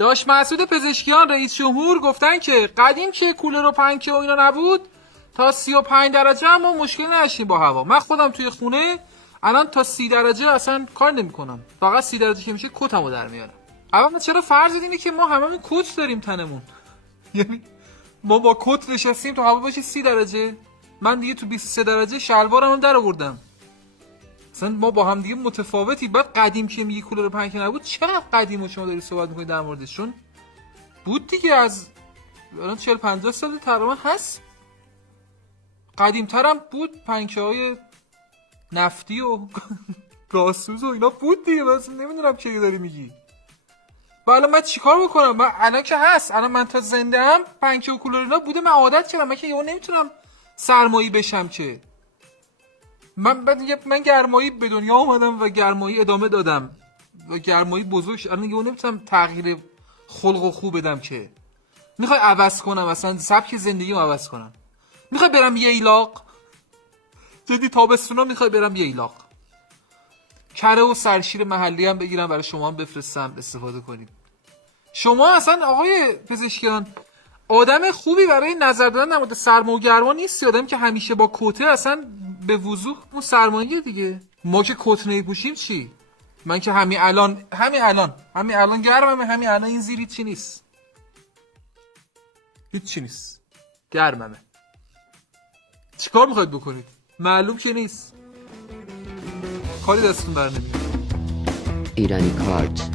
داش مسعود پزشکیان رئیس جمهور گفتن که قدیم که کولر و پنکه و اینا نبود تا 35 درجه هم مشکل نداشتیم با هوا. من خودم توی خونه الان تا 30 درجه اصلا کار نمی‌کنم، فقط 30 درجه که میشه کتمو در میارم. اما چرا فرض اینه که ما هممون کت داریم تنمون، یعنی ما با کت نشستیم تا هوا باشه 30 درجه. من دیگه تو 23 درجه شلوارمو در آوردم. اصلا ما با هم دیگه متفاوتی. بعد قدیم که میگی کولر و پنکه نبود، چقدر قدیمو شما داری صحبت می‌کنید در موردش؟ چون بود دیگه، از الان 40 50 سال تقریبا هست. قدیم‌ترم بود، پنکه‌های نفتی و گازسوز و اینا بود دیگه. بس نمیدونم چه داری میگی. حالا من چیکار بکنم؟ من الان که هست، الان من تا زنده ام پنکه و کولر اینا بوده، من عادت کردم. من که یهو نمیتونم سرمایی بشم که. من گرمایی به دنیا اومدم و گرمایی ادامه دادم و گرمایی بزرگ. الان یهو نمیتونم تغییر خلق و خو بدم که. میخوای عوض کنم اصلا سبک زندگیمو عوض کنم؟ میخوای برم ییلاق؟ جدی تابستونا میخوای برم ییلاق؟ کره و سرشیر محلی هم بگیرم برای شما هم بفرستم استفاده کنید. شما اصلا آقای پزشکیان آدم خوبی برای نظر دادن در مورد سرما و گرما نیستی. آدمی که همیشه با کته اصلا به وضوح اون سرمایه دیگه. ما که کت نمیپوشیم چی؟ من که همین الان گرممه، همین الان این زیر چی نیست، هیچی نیست، گرممه. چیکار میخواید بکنید؟ معلوم که نیست، کاری دستتون بر نمیاد. ایرانی کارت.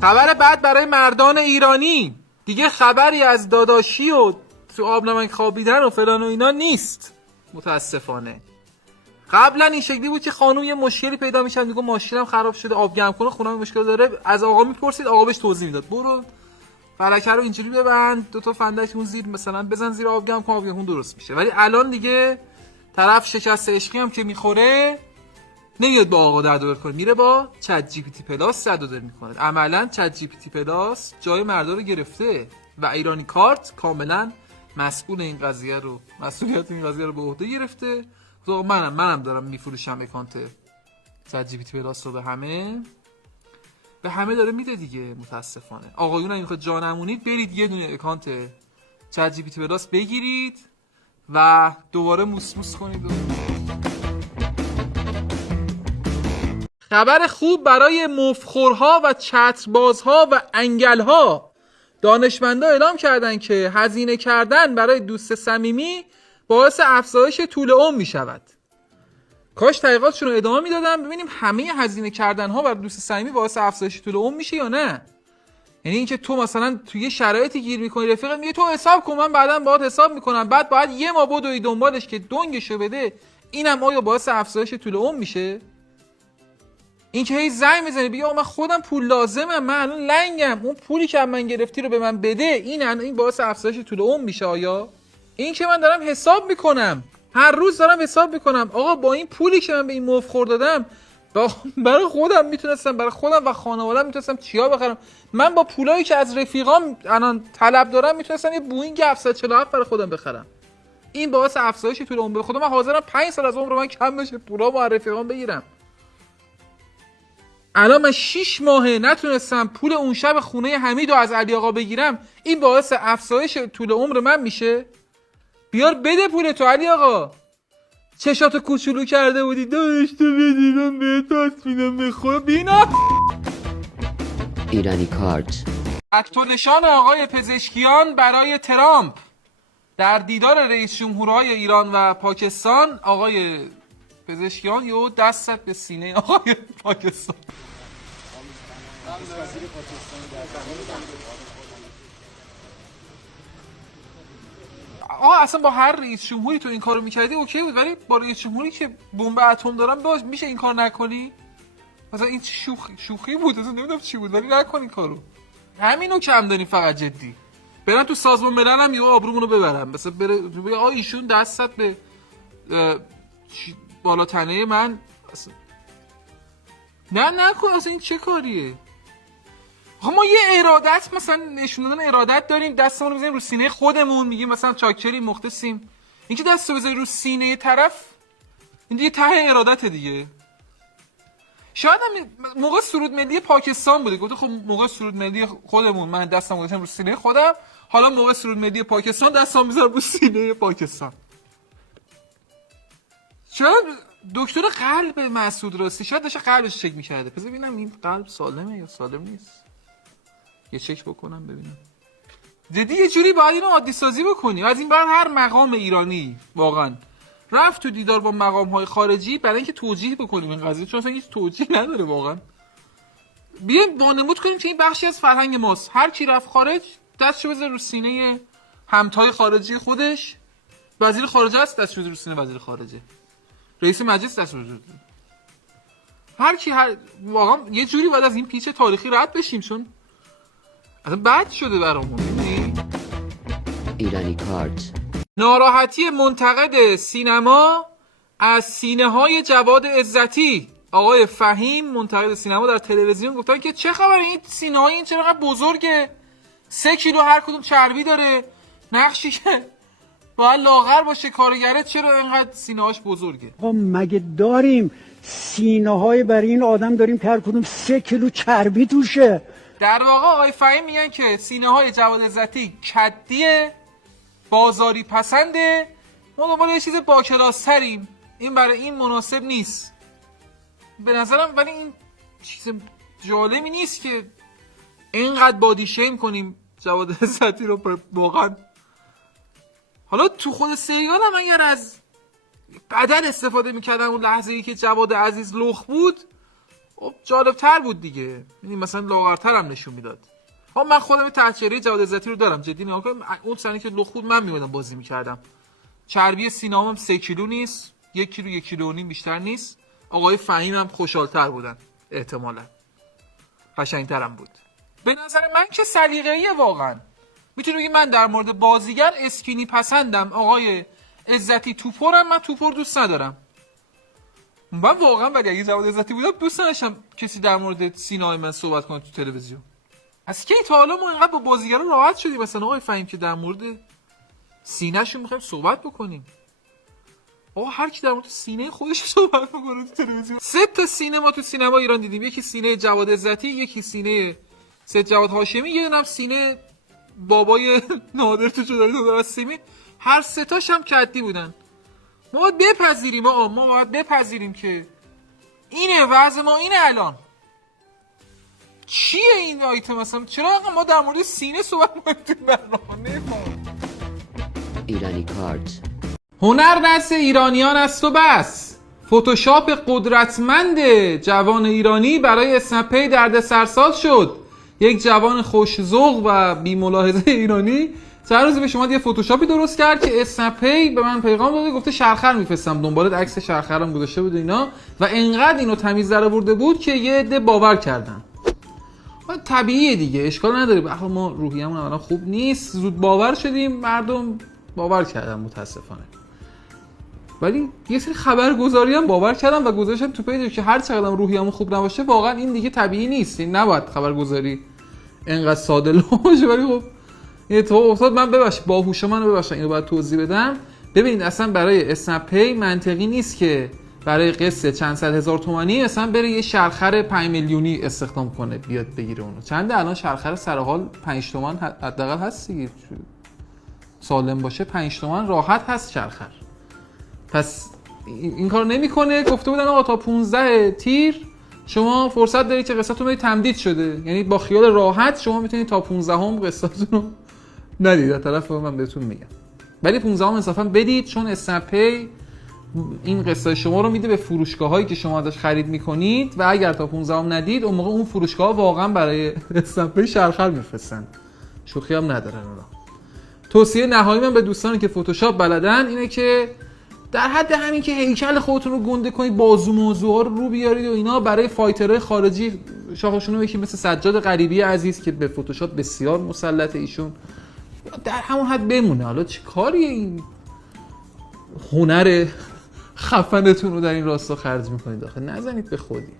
خبر بعد برای مردان ایرانی، دیگه خبری از داداشی و تو آب نمک خوابیدن و فلان و اینا نیست متاسفانه. قبلا این شکلی بود که خانم یه مشکلی پیدا میشد، میگه ماشینم خراب شده، آب گرم کنه، خونم مشکل داره، از آقا میپرسید، آقا بهش توضیح میداد، برو فلکه رو اینجوری ببند، دو تا فندک اون زیر مثلا بزن زیر آب گرم کن، آب گرم درست میشه. ولی الان دیگه طرف شکست عشقی هم که میخوره نمیاد با آقا درد و کنه، میره با چت جی پی تی پلاس درد و دل میکنه. عملا چت جی پی تی پلاس جای مردا رو گرفته و ایرانی کارت کاملا مسئول این قضیه رو، مسئولیت این قضیه رو به عهده گرفته. منم دارم میفروشم اکانت چت جی پی تی پلاس رو به همه داره میده دیگه. متاسفانه آقایون اگه میخواد جا نمونید، برید یه دونه اکانت چت جی پی تی پلاس بگیرید و دوباره موس کنید. خبر خوب برای مفخورها و چتربازها و انگلها. دانشمندا اعلام کردن که هزینه کردن برای دوست صمیمی باعث افزایش طول عمر می شود. کاش تحقیقاتشون رو ادامه میدادن ببینیم همه هزینه کردن ها برای دوست صمیمی باعث افزایش طول عمر میشه یا نه. یعنی اینکه تو مثلا توی یه شرایطی گیر میکنی، رفیقت میگه تو حساب کن، من بعداً باهات حساب میکنم، بعد باید یه ماه بدوی دنبالش که دنگشو بده، اینم آیا باعث افزایش طول عمر میشه؟ اینکه هی زنگ میزنه بگه من خودم پول لازمم، من الان لنگم، اون پولی که من گرفتی رو به من بده، این باعث افزایش طول عمر میشه آیا؟ این که من دارم حساب میکنم، هر روز دارم حساب میکنم آقا با این پولی که من به این مفخور دادم برای خودم میتونستم، برای خودم و خانواده‌ام میتونستم چیا بخرم. من با پولایی که از رفیقام الان طلب دارم میتونستم یه بوئینگ 747 برای خودم بخرم. این باعث افزایش طول عمر. خودم من حاضرم 5 سال از عمر من کم بشه پولا با رفیقام بگیرم. الان من 6 ماهه نتونستم پول اون شب خونه حمیدو از علی آقا بگیرم، این باعث افزایش طول عمر من میشه؟ بیار بده پولتو علی آقا. چشاتو کوچولو کرده بودی، داشت تو بدی من بهت آسفینم بخور بینا. ایرانی کارت. اکت و نشان آقای پزشکیان برای ترامپ در دیدار رئیس جمهورهای ایران و پاکستان. آقای پزشکیان یهو دست زد به سینه آقای پاکستان. اصلا با هر رئیس جمهوری تو این کارو میکردی اوکی بود، ولی با رئیس جمهوری که بمب اتم دارن باز میشه این کار نکنی؟ مثلا این شوخی بود، اصلا نمیدونم چی بود، ولی نکن این کارو. همینو کم داریم فقط. جدی برن تو سازمان ملل هم یه آبرومونو ببرن، مثلا بره بگه ایشون دست زد به بالا تنه من. اصلا نکن، اصلا این چه کاریه؟ ما یه ارادت مثلا نشون دادن ارادت داریم، دستمون رو بزنیم رو سینه خودمون، میگیم مثلا چاکریم مختصیم. اینکه دستو بزنی رو سینه طرف، این دیگه ته ارادت دیگه. شاید هم موقع سرود ملی پاکستان بوده، گفته خب موقع سرود ملی خودمون من دستم گذاشتم رو سینه خودم، حالا موقع سرود ملی پاکستان دستم میذارم رو سینه پاکستان. شاید دکتر قلب مسعود راستی شاید داشته قلبش چک میکرده. بذار ببینم این قلب سالمه یا سالم نیست، یه چک بکنم ببینم. جدی یه جوری باید اینو عادی سازی بکنی. از این بعد هر مقام ایرانی واقعا رفت تو دیدار با مقام های خارجی برای اینکه توجیه بکنیم این قضیه، چون اصلا هیچ توجیه نداره واقعا. بیایم وانمود کنیم که این بخشی از فرهنگ ماست. هر کی رفت خارج دستشو بذاره رو سینه همتای خارجی خودش. وزیر خارجه است دستشو بذاره رو سینه وزیر خارجه، رئیس مجلس دستشو بذاره. هر کی واقعا یه جوری باید از این پیچ تاریخی رد بشیم، چون اصلا بد شده برامون. ایرانی کارت. ناراحتی منتقد سینما از سینه‌های جواد عزتی. آقای فهیم منتقد سینما در تلویزیون گفتن که چه خبره این سینه‌های این چرا اینقدر بزرگه، 3 کیلو هر کدوم چربی داره، نقشی که باید لاغر باشه کارگره چرا اینقدر سینه‌هاش بزرگه؟ مگه داریم سینه‌های برای این آدم داریم که هر کدوم 3 کیلو چربی توشه؟ در واقع آقای فهیم میگن که سینه‌های جواد عزتی کدیه، بازاری پسنده، ما دنبال یه چیز با کلاس‌تریم، این برای این مناسب نیست به نظرم. ولی این چیز جالبی نیست که اینقدر بادی شیم کنیم جواد عزتی رو واقعا. حالا تو خود سریال هم اگر از بدن استفاده میکردن اون لحظه ای که جواد عزیز لخ بود خب جالبتر بود دیگه، یعنی مثلا لاغرتر هم نشون میداد. من خودم تحچری جواد عزتی رو دارم جدی نگاه کنم، اون سنی که لخ بود من میومدم بازی میکردم. چربی سینه‌ام 3 کیلو نیست، 1 کیلو 1 کیلو و نیم بیشتر نیست. آقای فهیم هم خوشحال‌تر بودن احتمالاً، قشنگ‌ترم بود به نظر من که سلیقه‌ایه واقعا. میتونی بگی من در مورد بازیگر اسکینی پسندم، آقای عزتی توپرم، من توپر دوست ندارم من واقعا. ولی اگه جواد عزتی بودم دوست نداشتم کسی در مورد سینه‌های من صحبت کنه تو تلویزیون. از کی تا حالا ما اینقدر با بازیگرا راحت شدیم مثلا آقای فهیم که در مورد سینه‌شون می‌خوایم صحبت بکنیم؟ هر کی در مورد سینه خودش صحبت می‌کنه تو تلویزیون. 3 تا سینه ما تو سینما ایران دیدیم، یکی سینه جواد عزتی، یکی سینه سید جواد هاشمی، یه دونم سینه بابای نادر تو جدایی درستیمی. هر 3 تاش هم کدی بودن. ما باید بپذیریم ما باید بپذیریم که اینه وضع ما، اینه الان. چیه این آیتم مثلا؟ چرا ما در مورد سینه صحبت می‌کنیم برنامه ما؟ ایرانی کارت. هنر دست ایرانیان است و بس. فتوشاپ قدرتمند جوان ایرانی برای اسنپ درد سرساز شد. یک جوان خوش ذوق و بی ملاحظه ایرانی چند روز به شما یه فتوشاپی درست کرد که اسنپ به من پیغام داده، گفته شرخر میفرستم دنبالت، عکس شرخرم گذاشته بود اینا و انقدر اینو تمیز در آورده بود که یه عده باور کردن. طبیعیه دیگه، اشکال نداره، به حال ما روحیه‌مون الان خوب نیست، زود باور شدیم، مردم باور کردن متاسفانه. ولی یه سری خبرگزاری هم باور کردن و گذاشتن تو پیج که هر چقدر روحیه‌مون خوب نباشه واقعا این دیگه طبیعی نیست، این نباید خبرگزاری اینقدر ساده باشه. ولی خب این اتفاق افتاد. من ببخشید باهوش منو ببخشید اینو باید توضیح بدم. ببینید اصلا برای اسنپ منطقی نیست که برای قسط چند صد هزار تومانی مثلا بره یه شرخر 5 میلیونی استخدام کنه بیاد بگیره اونو. چنده الان شرخر سر حال 5 تومن حداقل هست دیگه، سالم باشه 5 تومن راحت هست شرخر. پس این کار نمیکنه. گفته بودن آقا تا 15 تیر شما فرصت دارید که قسطتون تمدید شده، یعنی با خیال راحت شما میتونید تا 15 قسطتون رو ندید. از طرف من بهتون میگم ولی 15 انصافا بدید، چون اسنپ این قسط شما رو میده به فروشگاهایی که شما ازش خرید میکنید و اگر تا 15 ندید اون موقع اون فروشگاه واقعا برای اسنپ شرخر میفرستن، شوخی هم ندارن اونا. توصیه نهایی من به دوستانی که فتوشاپ بلدن اینه که در حد همین که هیکل خودتون رو گنده کنید، بازو موضوعا رو بیارید و اینا، برای فایترهای خارجی شاخشون رو یکی مثل سجاد غریبی عزیز که به فتوشاپ بسیار مسلط، ایشون در همون حد بمونه. حالا چه کاریه این هنر خفنتون رو در این راستا خرج میکنید؟ آخه نزنید به خودی.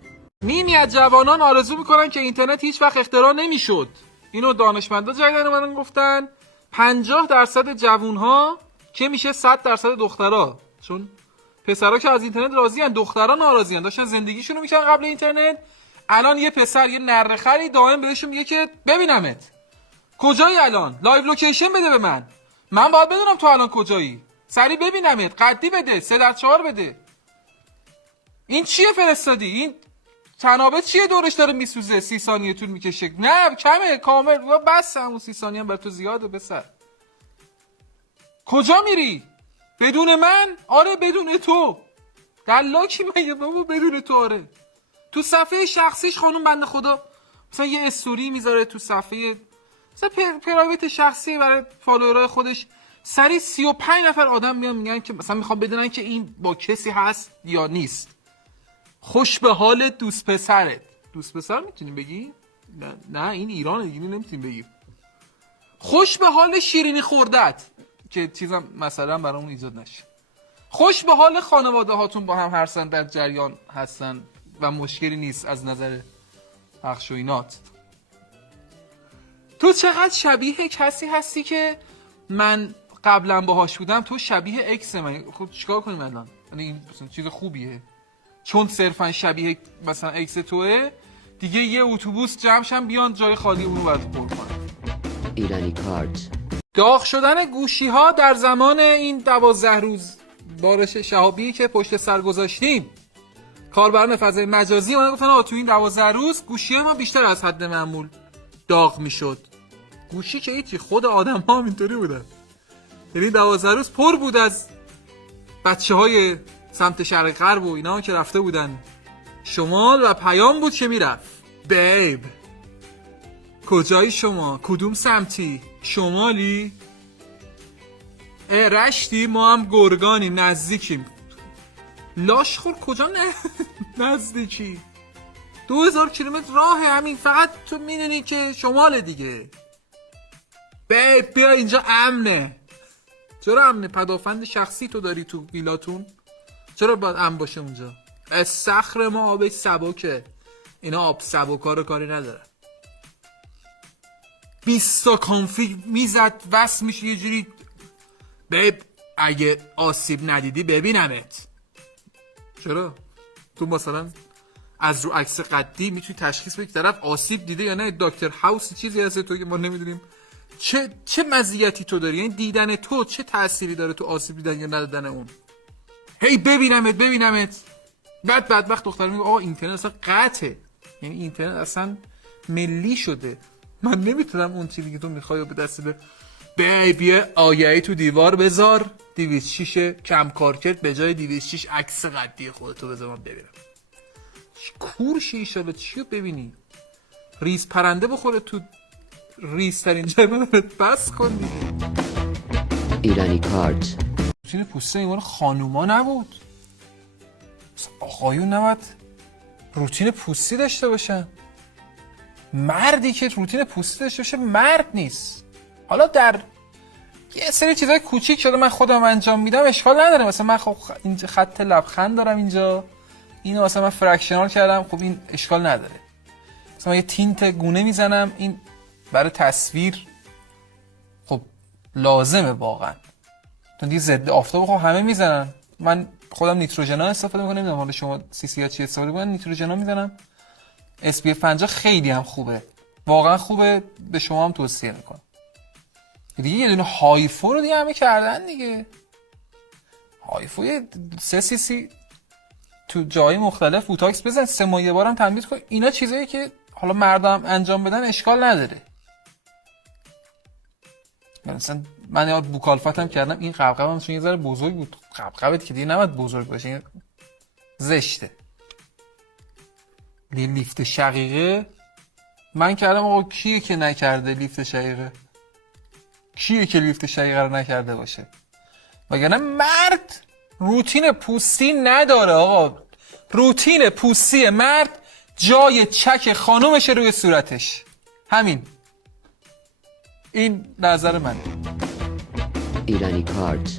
نیمی از جوانان آرزو میکنن که اینترنت هیچ وقت اختراع نمیشد. اینو دانشمندا جدیدن اومدن گفتن 50% جوانها که میشه 100% دخترها، چون پسرا که از اینترنت راضی‌ان، دخترا ناراضی‌ان، داشتن زندگیشونو میکنن قبل اینترنت. الان یه پسر یه نرخری دائم بهشون میگه که ببینمت. کجایی الان؟ لایو لوکیشن بده به من باید بدونم تو الان کجایی. سری ببینمت، قدی بده، 3x4 بده. این چیه فرستادی؟ این تنابه چیه دورش داره میسوزه؟ 30 ثانیه طول میکشه. نه کمه کامل. بس همون 30 ثانیه هم بر تو زیاده پسر. کجا میری؟ بدون من؟ آره بدون تو. دلاکی مگه بابا؟ بدون تو. آره تو صفحه شخصیش خانم بنده خدا مثلا یه استوری میذاره تو صفحه مثلا پرایوت شخصی برای فالوورای خودش، سری 35 نفر آدم میان میگن که مثلا میخوام بدونن که این با کسی هست یا نیست. خوش به حال دوست پسرت. دوست پسر میتونی بگی؟ نه این ایرانه دیگه، نمیتونی بگی. خوش به حال شیرینی خوردت که چیزم مثلا برامون ایجاد نشه. خوش به حال خانواده هاتون با هم هر سن در جریان هستن و مشکلی نیست از نظر بخش و اینات. تو چقدر شبیه کسی هستی که من قبلا باهاش بودم. تو شبیه اکس من. خب چیکار کنیم الان؟ یعنی این مثلا چیز خوبیه چون صرفا شبیه مثلا اکس توه دیگه یه اتوبوس جمعشن بیان جای خالی اونو باید پر کنن. ایرانی کارت. داغ شدن گوشی ها در زمان این 12 روز بارش شهابی که پشت سر گذاشتیم، کاربران فضای مجازی اونا گفتن آقا تو این 12 روز گوشی ما بیشتر از حد معمول داغ میشد. گوشی که هیچی، خود آدم ها هم اینطوری بودن. یعنی 12 روز پر بود از بچه‌های سمت شرق غرب و اینا که رفته بودن شمال و پیام بود که میرفت بیب کجایی شما؟ کدوم سمتی؟ شمالی؟ رشتی؟ ما هم گرگانیم، نزدیکیم. لاشخور کجا نزدیکی؟ 2000 کیلومتر راه همین، فقط تو میدونی که شمال دیگه. بیب بیا اینجا امنه. چرا امنه؟ پدافند شخصی تو داری تو ویلاتون؟ چرا باید امن باشه اونجا؟ استخر ما آبش سبکه، اینا آب سبکا رو کاری ندارن. 20 تا کانفیگ میزد وصل میشه یه جوری. بیب اگه آسیب ندیدی ببینمت. چرا؟ تو مثلا از رو عکس قدی میتونی تشخیص بدی طرف آسیب دیده یا نه. دکتر هاوس چیزی هست تو که ما نمیدونیم. چه مزیتی تو داری؟ یعنی دیدن تو چه تأثیری داره تو آسیب دیدن یا ندادن اون؟ هی ببینمت. بعد بدبخت دختر میگه آقا اینترنت اصلا قطعه. یعنی اینترنت اصلا ملی شده، من نمیتونم اون چیزی که تو میخوای به دست بده. بیبی آیه تو دیوار بذار 206 کم کارکرد به جای 206 عکس قدی خودتو بذار من ببینم. کورشی ایشالا چیو ببینی؟ ریز پرنده بخوره تو ریز ترین جای من. بس کن دیگه. ایرانی کارت. روتین پوسته ایمان خانوما نبود، آقایون نباید روتین پوستی داشته باشن. مردی که روتین پوستی داشته باشه مرد نیست. حالا در یه سری چیزای کوچیک شده من خودم انجام میدم اشکال نداره. مثلا من خب اینجا خط لبخند دارم، اینجا اینو مثلا من فرکشنال کردم، خب این اشکال نداره. مثلا من یه تینت گونه میزنم، این برای تصویر خب لازمه واقعا. تو دیگه ضد آفتاب خب همه میزنن، من خودم نیتروژنا استفاده میکنم. نمیدونم حالا شما CC یا چی استفاده میکنن. نیتروژنا میزنم. SPF 50 خیلی هم خوبه، واقعا خوبه، به شما هم توصیه میکنم. دیگه یه دونه هایفو رو دیگه همه کردن دیگه. هایفو 3 CC تو جای مختلف بوتاکس بزن، 3 ماه یه بارم تمدید کن. اینا چیزایی که حالا مردم انجام بدن اشکال نداره. مثلا من یاد بوکالفتم کردم، این قبقبم چون یه ذره بزرگ بود. قبقبت که دیگه نباید بزرگ باشه، این زشته. لیفت شقیقه من کردم. آقا کیه که نکرده لیفت شقیقه؟ کیه که لیفت شقیقه رو نکرده باشه؟ وگرنه مرد روتین پوستی نداره. آقا روتین پوستی مرد جای چک خانومشه روی صورتش، همین. این نظر منه. ایرانی کارت.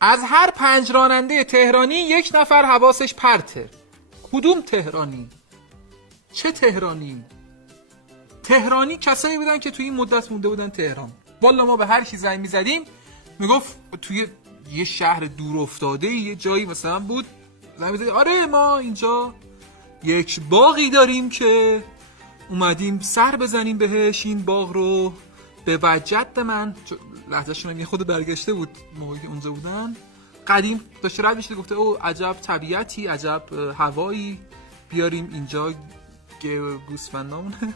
از هر 5 راننده تهرانی 1 نفر حواسش پرته. کدوم تهرانی؟ چه تهرانی؟ تهرانی کسایی بودن که توی این مدت مونده بودن تهران. والا ما به هر کی زنگ می‌زدیم میگفت توی یه شهر دور افتاده، یه جایی مثلا بود زمین، آره ما اینجا یک باغی داریم که اومدیم سر بزنیم بهش، این باغ رو به وجد من، لحظه‌شون هم یه خود برگشته بود موقعی که اونجا بودن، قدیم داشته رد میشه گفته او عجب طبیعتی، عجب هوایی، بیاریم اینجا گوسفندامونه.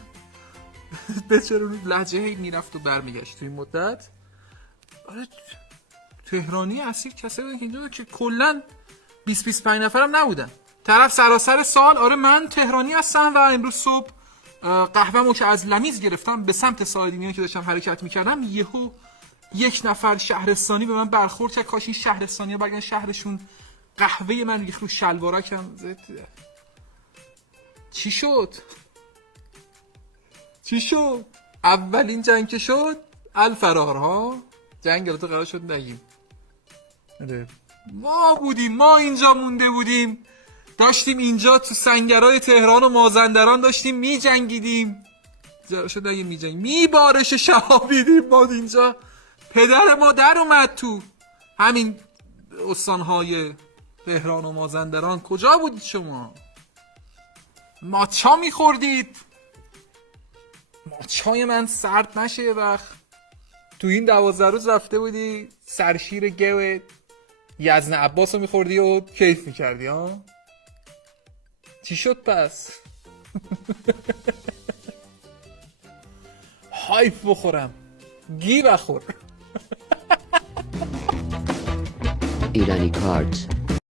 به چرا لهجه هی میرفت و برمیگشت توی مدت. آره تهرانی اصیل کسایی بودن که اینجا که کلا 20-25 نفرم نبودن، طرف سراسر سال آره من تهرانی هستم و امروز صبح قهوه‌مو که از لمیز گرفتم به سمت ساحل که داشتم حرکت میکردم، یهو یک نفر شهرستانی به من برخورد کرد، کاش این شهرستانی‌ها بگن شهرشون قهوه من ریخت رو شلوارکم. چی شد؟ اولین جنگ که شد الفرار ها، جنگ البته قرار شد نگیم. ما اینجا مونده بودیم، داشتیم اینجا تو سنگرهای تهران و مازندران داشتیم می جنگیدیم، شد نگیم می جنگیم، می بارش شهابیدیم ما اینجا، پدر ما در اومد تو همین استانهای تهران و مازندران. کجا بودید شما؟ ماچا میخوردید؟ ماچای من سرد نشه یه وقت؟ تو این 12 روز رفته بودی سرشیر گو یزن عباس رو میخوردی و کیف میکردی ها؟ چی شد پس؟ هایف بخورم گی بخور. ایرانی کارت